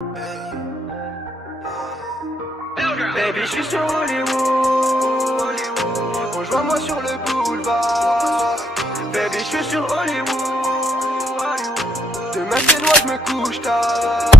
Baby, je suis sur Hollywood. Rejoins-moi sur le boulevard. Baby, je suis sur Hollywood. Demain c'est noir, je me couche tard.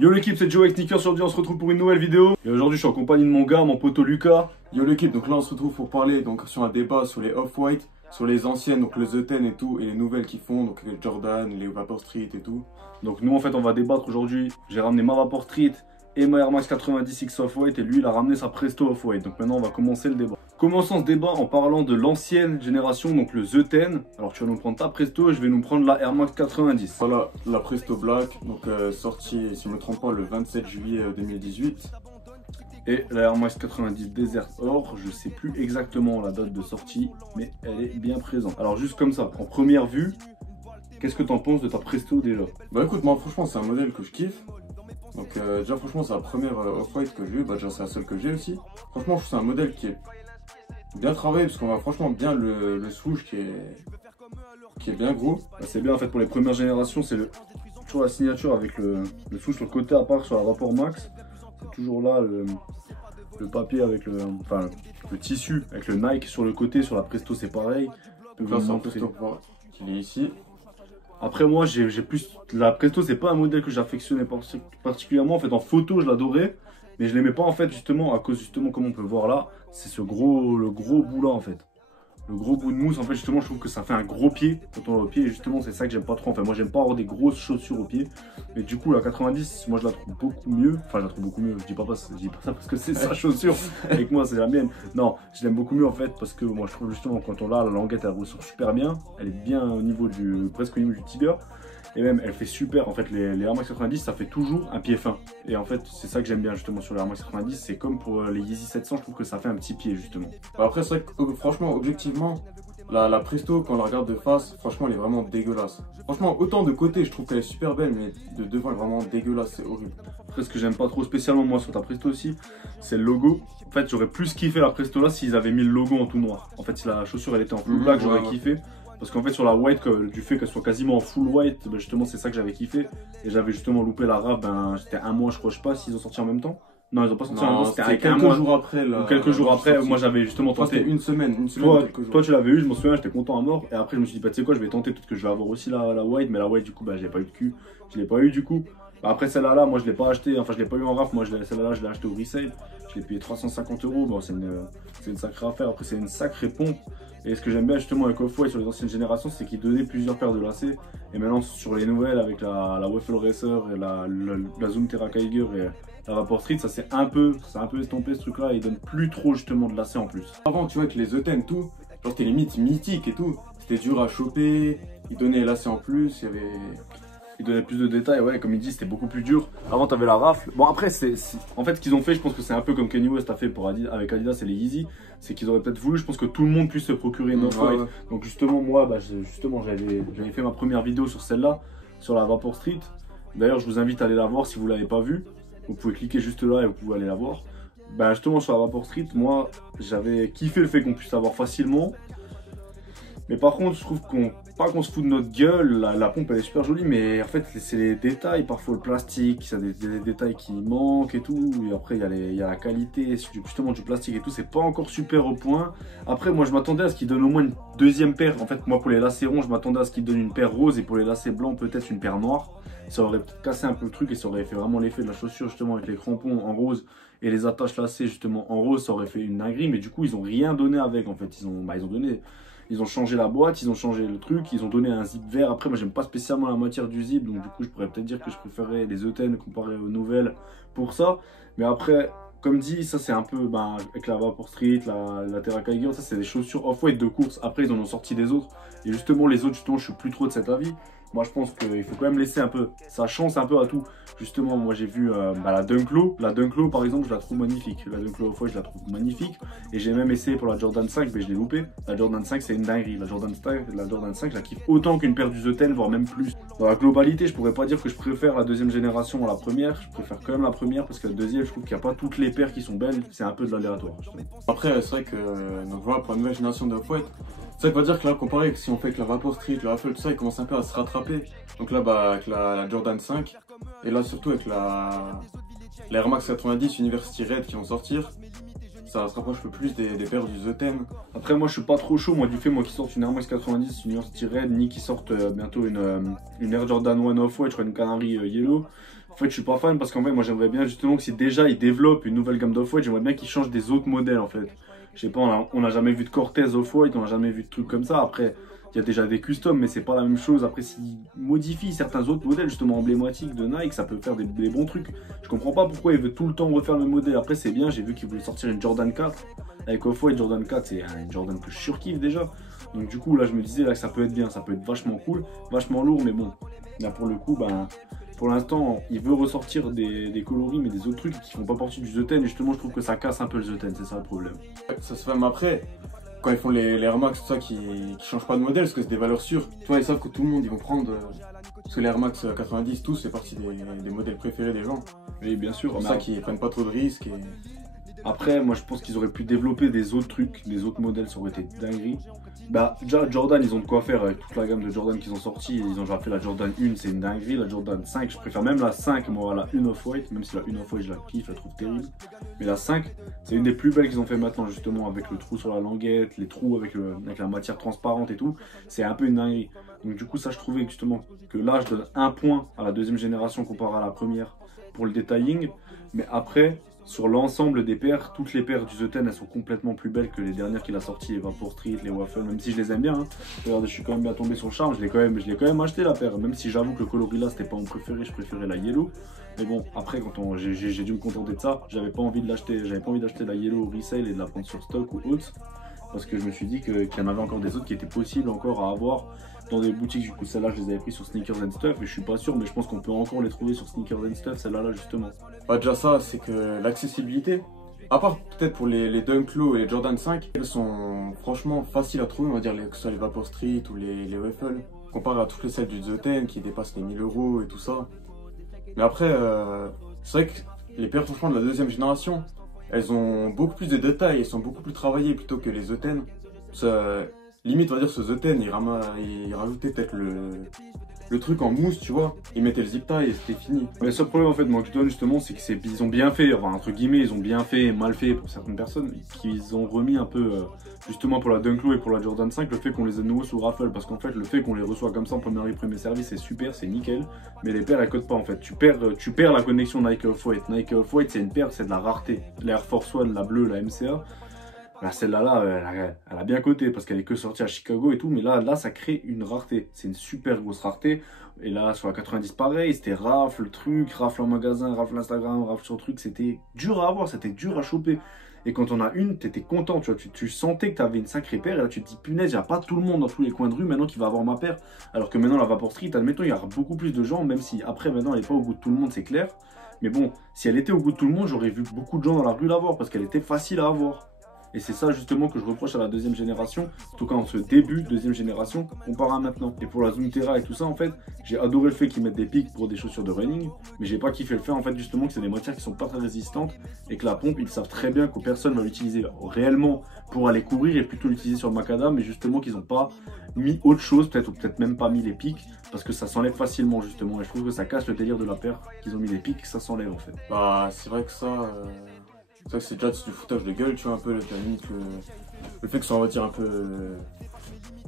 Yo l'équipe, c'est Joe avec Sneakers. Aujourd'hui on se retrouve pour une nouvelle vidéo. Et aujourd'hui je suis en compagnie de mon gars, mon poteau Lucas. Yo l'équipe, donc là on se retrouve pour parler donc sur un débat sur les Off-White, sur les anciennes, donc le The Ten et tout, et les nouvelles qui font, donc les Jordan, les Vapor Street et tout. Donc nous en fait on va débattre aujourd'hui. J'ai ramené ma Vapor Street et ma Air Max 90 X Off-White et lui il a ramené sa Presto Off-White. Donc maintenant on va commencer le débat. Commençons ce débat en parlant de l'ancienne génération, donc le The Ten. Alors tu vas nous prendre ta Presto et je vais nous prendre la Air Max 90. Voilà, la Presto Black, donc sortie, si je ne me trompe pas, le 27 juillet 2018. Et la Air Max 90 Desert Or, je sais plus exactement la date de sortie, mais elle est bien présente. Alors juste comme ça, en première vue, qu'est-ce que t'en penses de ta Presto déjà? Bah écoute, moi franchement c'est un modèle que je kiffe. Donc déjà franchement c'est la première Off-White que j'ai eu, bah déjà c'est la seule que j'ai aussi. Franchement je trouve que c'est un modèle qui est bien travaillé parce qu'on voit franchement bien le swoosh qui est bien gros. Bah, c'est bien en fait pour les premières générations, c'est toujours la signature avec le swoosh sur le côté à part sur la Vapor Max. C'est toujours là le papier avec le tissu avec le Nike sur le côté, sur la Presto c'est pareil. Donc là c'est un Presto qu'il est ici. Après moi j'ai plus, la Presto c'est pas un modèle que j'affectionnais particulièrement, en fait en photo je l'adorais, mais je l'aimais pas en fait justement à cause justement comme on peut voir là, c'est le gros bout là en fait. Le gros bout de mousse en fait justement je trouve que ça fait un gros pied quand on l'a au pied et justement c'est ça que j'aime pas trop. Enfin moi j'aime pas avoir des grosses chaussures au pied, mais du coup la 90 moi je la trouve beaucoup mieux. Enfin je la trouve beaucoup mieux, je dis pas ça parce que c'est sa chaussure et que moi c'est la mienne. Non, je l'aime beaucoup mieux en fait parce que moi je trouve justement quand on l'a, la languette elle ressort super bien, elle est bien au niveau presque au niveau du tibia. Et même elle fait super, en fait les Air Max 90 ça fait toujours un pied fin. Et en fait c'est ça que j'aime bien justement sur les Air Max 90, c'est comme pour les Yeezy 700, je trouve que ça fait un petit pied justement. Après c'est vrai que franchement objectivement, la Presto quand on la regarde de face, franchement elle est vraiment dégueulasse. Franchement autant de côté je trouve qu'elle est super belle, mais de devant elle est vraiment dégueulasse, c'est horrible. Après ce que j'aime pas trop spécialement moi sur ta Presto aussi, c'est le logo. En fait j'aurais plus kiffé la Presto là s'ils avaient mis le logo en tout noir. En fait si la chaussure elle était en full black j'aurais kiffé. Parce qu'en fait sur la white, du fait qu'elle soit quasiment en full white, ben justement c'est ça que j'avais kiffé. Et j'avais justement loupé la rave, ben c'était un mois je crois, je sais pas s'ils ont sorti en même temps. Non ils ont pas sorti en même temps, c'était quelques jours après. Ou quelques jours après, moi j'avais justement tenté. C'était une semaine. Toi tu l'avais eu, je m'en souviens, j'étais content à mort. Et après je me suis dit bah tu sais quoi, je vais tenter, peut-être que je vais avoir aussi la white. Mais la white du coup bah j'ai pas eu de cul, je l'ai pas eu du coup. Bah, après celle-là, moi je l'ai pas acheté, enfin je l'ai pas eu en raf, moi celle-là je l'ai acheté au resale. Je l'ai payé 350 €, bon c'est une sacrée affaire, après c'est une sacrée pompe. Et ce que j'aime bien justement avec Off-White sur les anciennes générations, c'est qu'ils donnaient plusieurs paires de lacets. Et maintenant sur les nouvelles avec la Waffle Racer et la Zoom Terra Kiger et la Vapor Street, ça c'est un peu estompé ce truc là, et ils donnent plus trop justement de lacets en plus. Avant tu vois avec les The Ten tout, genre c'était limite mythique et tout, c'était dur à choper, ils donnaient les lacets en plus, il y avait... Ils donnaient plus de détails, ouais, comme il dit, c'était beaucoup plus dur. Avant, t'avais la rafle. Bon, après, en fait, ce qu'ils ont fait, je pense que c'est un peu comme Kanye West a fait avec Adidas et les Yeezy. C'est qu'ils auraient peut-être voulu, je pense que tout le monde puisse se procurer une Off-White. Ouais. Donc, justement, moi, bah, j'avais fait ma première vidéo sur celle-là, sur la Vapor Street. D'ailleurs, je vous invite à aller la voir si vous ne l'avez pas vue. Vous pouvez cliquer juste là et vous pouvez aller la voir. Bah, justement, sur la Vapor Street, moi, j'avais kiffé le fait qu'on puisse l'avoir facilement. Mais par contre, je trouve pas qu'on se fout de notre gueule, la pompe elle est super jolie, mais en fait c'est les détails, parfois le plastique, ça a des détails qui manquent et tout, et après il y a la qualité justement du plastique et tout, c'est pas encore super au point. Après moi je m'attendais à ce qu'ils donnent au moins une deuxième paire, en fait moi pour les lacets ronds je m'attendais à ce qu'ils donnent une paire rose et pour les lacets blancs peut-être une paire noire. Ça aurait peut-être cassé un peu le truc et ça aurait fait vraiment l'effet de la chaussure justement avec les crampons en rose et les attaches lacets justement en rose, ça aurait fait une dinguerie, mais du coup ils ont rien donné avec en fait, ils ont changé la boîte, ils ont changé le truc, ils ont donné un zip vert. Après, moi, j'aime pas spécialement la matière du zip, donc du coup, je pourrais peut-être dire que je préférais les The Ten comparé aux nouvelles pour ça. Mais après, comme dit, ça c'est un peu avec la Vapor Street, la Terra Kiger, ça c'est des chaussures Off-White de course. Après, ils en ont sorti des autres. Et justement, les autres, justement, je suis plus trop de cet avis. Moi, je pense qu'il faut quand même laisser un peu sa chance un peu à tout. Justement, moi, j'ai vu la Dunk Low. La Dunk Low, par exemple, je la trouve magnifique. La Dunk Low Off-White, je la trouve magnifique. Et j'ai même essayé pour la Jordan 5, mais je l'ai loupé. La Jordan 5, c'est une dinguerie. La Jordan 5, je la kiffe autant qu'une paire du The Ten, voire même plus. Dans la globalité, je pourrais pas dire que je préfère la deuxième génération à la première. Je préfère quand même la première parce que la deuxième, je trouve qu'il n'y a pas toutes les paires qui sont belles. C'est un peu de l'aléatoire. Après, c'est vrai que donc voilà, pour la nouvelle génération de Off-White, ça veut pas dire que là, comparé, si on fait avec la Vapor Street, la Waffle, tout ça, il commence un peu à se rattraper. Donc là, avec la Jordan 5, Et là, surtout avec la Air Max 90 University Red qui vont sortir, ça se rapproche le plus des paires du The Ten. Après, moi je suis pas trop chaud, moi du fait, moi qui sortent une Air Max 90, une University Red, ni qui sortent bientôt une Air Jordan 1 Off-White, je crois une Canary Yellow. En fait, je suis pas fan parce qu'en fait, moi j'aimerais bien justement que si déjà ils développent une nouvelle gamme d'Off-White, j'aimerais bien qu'ils changent des autres modèles en fait. Je sais pas, on a jamais vu de Cortez Off-White, on a jamais vu de trucs comme ça. Après, il y a déjà des customs, mais c'est pas la même chose. Après, s'ils modifient certains autres modèles justement emblématiques de Nike, ça peut faire des bons trucs. Je comprends pas pourquoi il veut tout le temps refaire le modèle. Après, c'est bien, j'ai vu qu'il voulait sortir une Jordan 4 avec Off-White. Jordan 4, c'est une Jordan que je surkiffe déjà. Donc du coup, là, je me disais là que ça peut être bien, ça peut être vachement cool, vachement lourd, mais bon, là pour le coup, ben, pour l'instant, il veut ressortir des coloris, mais des autres trucs qui font pas partie du The Ten. Et justement, je trouve que ça casse un peu le The Ten, c'est ça le problème. Ça se fait même après, quand ils font les Air Max, tout ça, qui changent pas de modèle, parce que c'est des valeurs sûres. Tu vois, ils savent que tout le monde, ils vont prendre, parce que les Air Max 90, tous, c'est partie des modèles préférés des gens. Oui, bien sûr. C'est pour ça qu'ils prennent pas trop de risques. Après, moi je pense qu'ils auraient pu développer des autres trucs, des autres modèles, ça aurait été dinguerie. Bah, déjà, Jordan, ils ont de quoi faire avec toute la gamme de Jordan qu'ils ont sorti. Ils ont déjà fait la Jordan 1, c'est une dinguerie. La Jordan 5, je préfère même la 5, moi, à la 1 Off-White, même si la 1 Off-White, je la kiffe, je la trouve terrible. Mais la 5, c'est une des plus belles qu'ils ont fait maintenant, justement, avec le trou sur la languette, les trous avec la matière transparente et tout. C'est un peu une dinguerie. Donc, du coup, ça, je trouvais justement que là, je donne un point à la deuxième génération comparé à la première pour le detailing. Mais après, sur l'ensemble des paires, toutes les paires du The Ten, elles sont complètement plus belles que les dernières qu'il a sorties, les Vapor Street, les Waffle, même si je les aime bien. Hein. Regardez, je suis quand même bien tombé sur le charme, je l'ai quand même acheté la paire, même si j'avoue que le coloris là, c'était pas mon préféré, je préférais la Yellow. Mais bon, après, quand j'ai dû me contenter de ça, j'avais pas envie d'acheter la Yellow au resale et de la prendre sur stock ou autre, parce que je me suis dit qu'il y en avait encore des autres qui étaient possibles encore à avoir dans des boutiques. Du coup, celles-là, je les avais pris sur Sneakers and Stuff et je suis pas sûr, mais je pense qu'on peut encore les trouver sur Sneakers and Stuff, celles-là justement. Bah, déjà ça, c'est que l'accessibilité, à part peut-être pour les Dunk Low et les Jordan 5, elles sont franchement faciles à trouver, on va dire, que ce soit les Vapor Street ou les Waffle, comparé à toutes les celles du The Ten qui dépassent les 1000 € et tout ça. Mais après, c'est vrai que les paires franchement de la deuxième génération, elles ont beaucoup plus de détails, elles sont beaucoup plus travaillées plutôt que les The Ten. Limite, on va dire, ce The Ten, il rajoutait peut-être le truc en mousse, tu vois. Ils mettaient le zip tie et c'était fini. Mais le seul problème, en fait, moi, que je donne justement, c'est qu'ils ont bien fait, enfin, entre guillemets, ils ont bien fait, mal fait pour certaines personnes, qu'ils ont remis un peu, justement, pour la Dunk Low et pour la Jordan 5, le fait qu'on les ait nouveaux sous raffle. Parce qu'en fait, le fait qu'on les reçoit comme ça en premier service, c'est super, c'est nickel. Mais les paires, elles codent pas, en fait. Tu perds la connexion Nike Off-White. Nike Off-White, c'est une paire, c'est de la rareté. L'Air Force One, la bleue, la MCA. Là, celle-là, elle a bien coté parce qu'elle est que sortie à Chicago et tout, mais là, ça crée une rareté. C'est une super grosse rareté. Et là, sur la 90, pareil, c'était rafle, truc, rafle en magasin, rafle Instagram, rafle sur truc. C'était dur à avoir, c'était dur à choper. Et quand on a une, t'étais content, tu vois, tu sentais que t'avais une sacrée paire. Et là, tu te dis, punaise, il n'y a pas tout le monde dans tous les coins de rue maintenant qui va avoir ma paire. Alors que maintenant, la Vapor Street, admettons, il y aura beaucoup plus de gens, même si après, maintenant, elle n'est pas au goût de tout le monde, c'est clair. Mais bon, si elle était au goût de tout le monde, j'aurais vu beaucoup de gens dans la rue l'avoir parce qu'elle était facile à avoir. Et c'est ça justement que je reproche à la deuxième génération, en tout cas en ce début deuxième génération, comparé à maintenant. Et pour la Zoom Terra et tout ça, en fait, j'ai adoré le fait qu'ils mettent des pics pour des chaussures de running, mais j'ai pas kiffé le fait en fait justement que c'est des matières qui sont pas très résistantes et que la pompe, ils savent très bien que personne va l'utiliser réellement pour aller courir et plutôt l'utiliser sur le macadam, mais justement qu'ils n'ont pas mis autre chose, peut-être ou peut-être même pas mis les pics, parce que ça s'enlève facilement justement. Et je trouve que ça casse le délire de la paire qu'ils ont mis des pics, ça s'enlève en fait. Bah c'est vrai que ça... C'est vrai que c'est déjà du foutage de gueule, tu vois, un peu, limite, le fait que ça, on va dire, un peu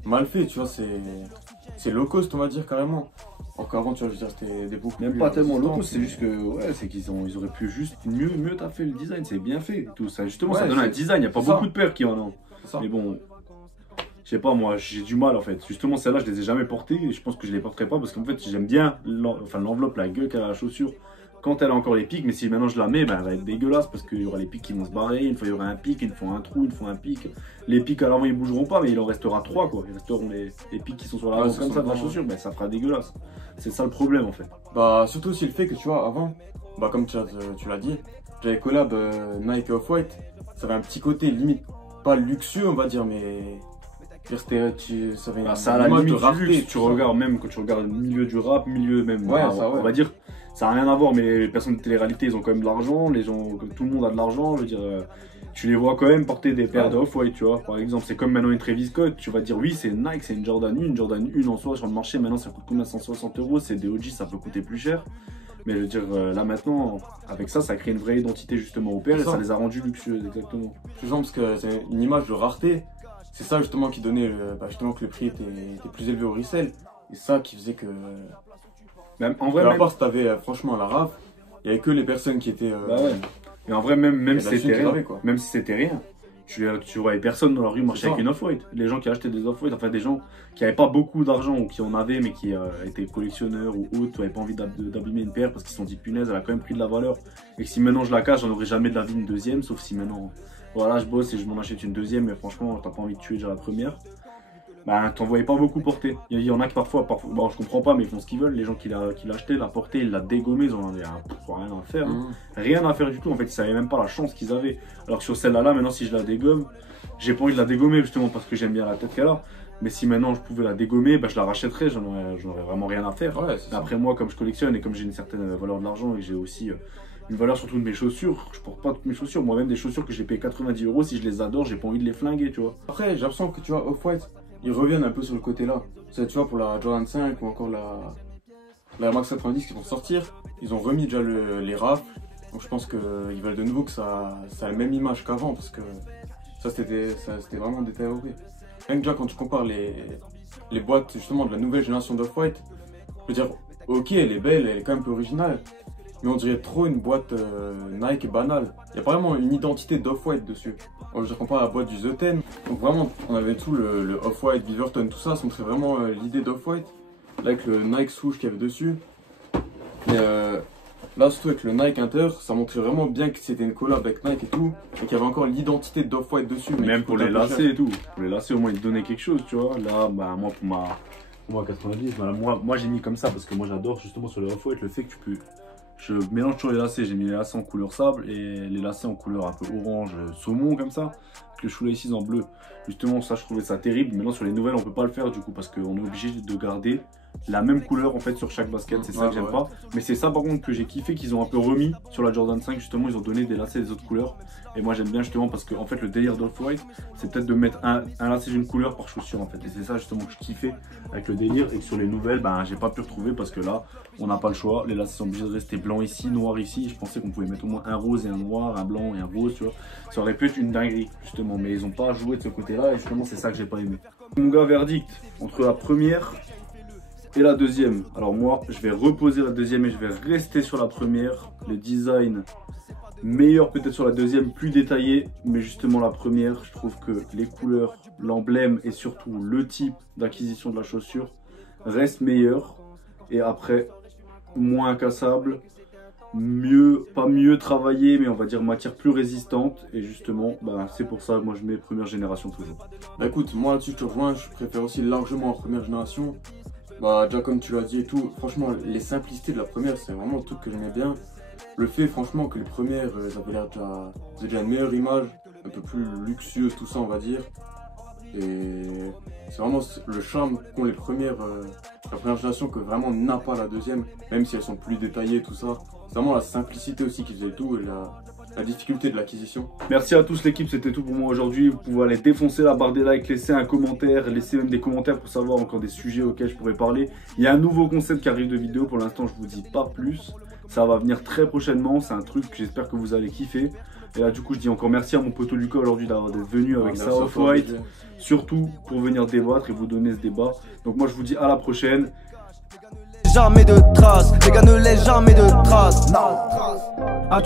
mal fait, tu vois, c'est low cost, on va dire, carrément. Encore avant, tu vois, je veux dire, c'était des beaucoup même plus pas tellement low résistants, cost, c'est juste que, ouais, c'est qu'ils auraient pu juste mieux taffer le design, c'est bien fait, tout ça. Justement, Ouais, ça donne un design, il n'y a pas beaucoup de paires qui en ont. ça. Mais bon, je sais pas, moi, j'ai du mal, en fait. Justement, celle-là, je les ai jamais portées, et je pense que je les porterai pas, parce qu'en fait, j'aime bien l'enveloppe, la gueule qu'elle a la chaussure, quand elle a encore les pics, mais si maintenant je la mets, ben, elle va être dégueulasse parce qu'il y aura les pics qui vont se barrer, une fois il y aura un pic, une fois un trou, une fois un pic. Les pics à l'avant ils bougeront pas, mais il en restera 3 quoi. Il resteront les pics qui sont sur l'avant comme ça de la chaussure, ben, ça fera dégueulasse. C'est ça le problème en fait. Bah surtout aussi le fait que tu vois, avant, bah comme tu l'as dit, j'avais collab Nike Off-White, ça avait un petit côté limite, pas luxueux on va dire, mais... Ça avait ça a la limite du luxe, tu regardes même quand tu regardes le milieu du rap, milieu même, ouais, on va dire, ça n'a rien à voir, mais les personnes de télé-réalité, ils ont quand même de l'argent, les gens, tout le monde a de l'argent, je veux dire, tu les vois quand même porter des paires d'Off-White, tu vois, par exemple, c'est comme maintenant une Travis Scott, tu vas dire oui, c'est Nike, c'est une Jordan 1 en soi sur le marché, maintenant ça coûte combien, 160 €, c'est des OG, ça peut coûter plus cher. Mais je veux dire, là maintenant, avec ça, ça crée une vraie identité justement au père et ça les a rendus luxueux, exactement. Justement, parce que c'est une image de rareté. C'est ça justement qui donnait justement que le prix était plus élevé au resell. Et ça qui faisait que. Même, en vrai, à part si t'avais franchement la rafle, il n'y avait que les personnes qui étaient. Bah ouais. Et en vrai, même si c'était rien, quoi. même si c'était rien, tu voyais personne dans la rue marcher avec une off-white. Les gens qui achetaient des off-white, enfin des gens qui n'avaient pas beaucoup d'argent ou qui en avaient mais qui étaient collectionneurs ou autres, qui n'avaient pas envie d'abîmer une paire parce qu'ils se sont dit punaise, elle a quand même pris de la valeur. Et que si maintenant je la cache, j'en aurai jamais de la vie une deuxième, sauf si maintenant, voilà, je bosse et je m'en achète une deuxième, mais franchement, t'as pas envie de tuer déjà la première. Bah, t'en voyais pas beaucoup porter. Il y en a qui parfois, bon, je comprends pas, mais ils font ce qu'ils veulent. Les gens qui l'achetaient, la portaient, ils la dégommaient, ils en avaient rien à faire. Hein. Rien à faire du tout. En fait, ils savaient même pas la chance qu'ils avaient. Alors que sur celle-là, maintenant, si je la dégomme, j'ai pas envie de la dégommer justement parce que j'aime bien la tête qu'elle a. Mais si maintenant je pouvais la dégommer, bah, je la rachèterais, j'en aurais vraiment rien à faire. Ouais, après, moi, comme je collectionne et comme j'ai une certaine valeur de l'argent et que j'ai aussi une valeur surtout de mes chaussures, je porte pas toutes mes chaussures. Moi-même, des chaussures que j'ai payé 90 €, si je les adore, j'ai pas envie de les flinguer, tu vois. Après, j'ai l'impression que tu vois, Off-White, ils reviennent un peu sur le côté là. Tu vois, pour la Jordan 5 ou encore la Max 90 qui vont sortir, ils ont remis déjà les rafles. Donc je pense qu'ils veulent de nouveau que ça a la même image qu'avant parce que ça c'était vraiment détérioré. Rien que déjà quand tu compares les boîtes justement de la nouvelle génération d'Off-White, je veux dire, ok, elle est belle, elle est quand même un peu originale, mais on dirait trop une boîte Nike banale. Il y a pas vraiment une identité d'Off-White dessus. Je veux dire, compare à la boîte du The Ten, donc vraiment on avait tout le Off-White, Beaverton, tout ça montrait vraiment l'idée d'Off-White, là avec le Nike swoosh qu'il y avait dessus. Et là, surtout avec le Nike Inter, ça montrait vraiment bien que c'était une collab avec Nike et tout, et qu'il y avait encore l'identité d'Off-White dessus. Même pour les lacets et tout. Pour les lacets, au moins, ils te donnaient quelque chose, tu vois. Là, bah, moi, pour moi 90, bah, moi j'ai mis comme ça parce que moi, j'adore justement sur les Off-White le fait que tu peux. Je mélange toujours les lacets. J'ai mis les lacets en couleur sable et les lacets en couleur un peu orange saumon, comme ça. Avec le shoelaces en bleu. Justement, ça, je trouvais ça terrible. Maintenant, sur les nouvelles, on peut pas le faire du coup parce qu'on est obligé de garder la même couleur en fait sur chaque basket, c'est ça que j'aime pas. Mais c'est ça par contre que j'ai kiffé qu'ils ont un peu remis sur la Jordan 5, justement ils ont donné des lacets des autres couleurs. Et moi j'aime bien justement parce que en fait le délire d'Off-White c'est peut-être de mettre un lacet d'une couleur par chaussure en fait. Et c'est ça justement que je kiffais avec le délire et que sur les nouvelles ben j'ai pas pu retrouver parce que là on n'a pas le choix. Les lacets sont obligés de rester blanc ici, noir ici. Je pensais qu'on pouvait mettre au moins un rose et un noir, un blanc et un rose, tu vois. Ça aurait pu être une dinguerie justement, mais ils ont pas joué de ce côté là et justement c'est ça que j'ai pas aimé. Mon gars, verdict entre la première et la deuxième. Alors moi, je vais reposer la deuxième et je vais rester sur la première. Le design meilleur peut-être sur la deuxième, plus détaillé. Mais justement la première, je trouve que les couleurs, l'emblème et surtout le type d'acquisition de la chaussure reste meilleur. Et après, moins incassable, mieux, pas mieux travaillé, mais on va dire matière plus résistante. Et justement, bah, c'est pour ça moi je mets première génération toujours. Bah écoute, moi là-dessus je te rejoins, je préfère aussi largement en première génération. Bah déjà comme tu l'as dit et tout, franchement les simplicités de la première c'est vraiment le truc que j'aimais bien. Le fait franchement que les premières avaient l'air déjà une meilleure image, un peu plus luxueuse tout ça on va dire. Et c'est vraiment le charme qu'ont les premières, la première génération que vraiment n'a pas la deuxième, même si elles sont plus détaillées tout ça. C'est vraiment la simplicité aussi qui faisait tout et la difficulté de l'acquisition. Merci à tous l'équipe, c'était tout pour moi aujourd'hui. Vous pouvez aller défoncer la barre des likes, laisser un commentaire, laisser même des commentaires pour savoir encore des sujets auxquels je pourrais parler. Il y a un nouveau concept qui arrive de vidéo, pour l'instant je vous dis pas plus. Ça va venir très prochainement, c'est un truc que j'espère que vous allez kiffer. Et là du coup je dis encore merci à mon poteau Lucas aujourd'hui d'être venu avec ça Off-White. Surtout pour venir débattre et vous donner ce débat. Donc moi je vous dis à la prochaine. Jamais de traces, les gars ne laissent jamais de traces. Non. Ah,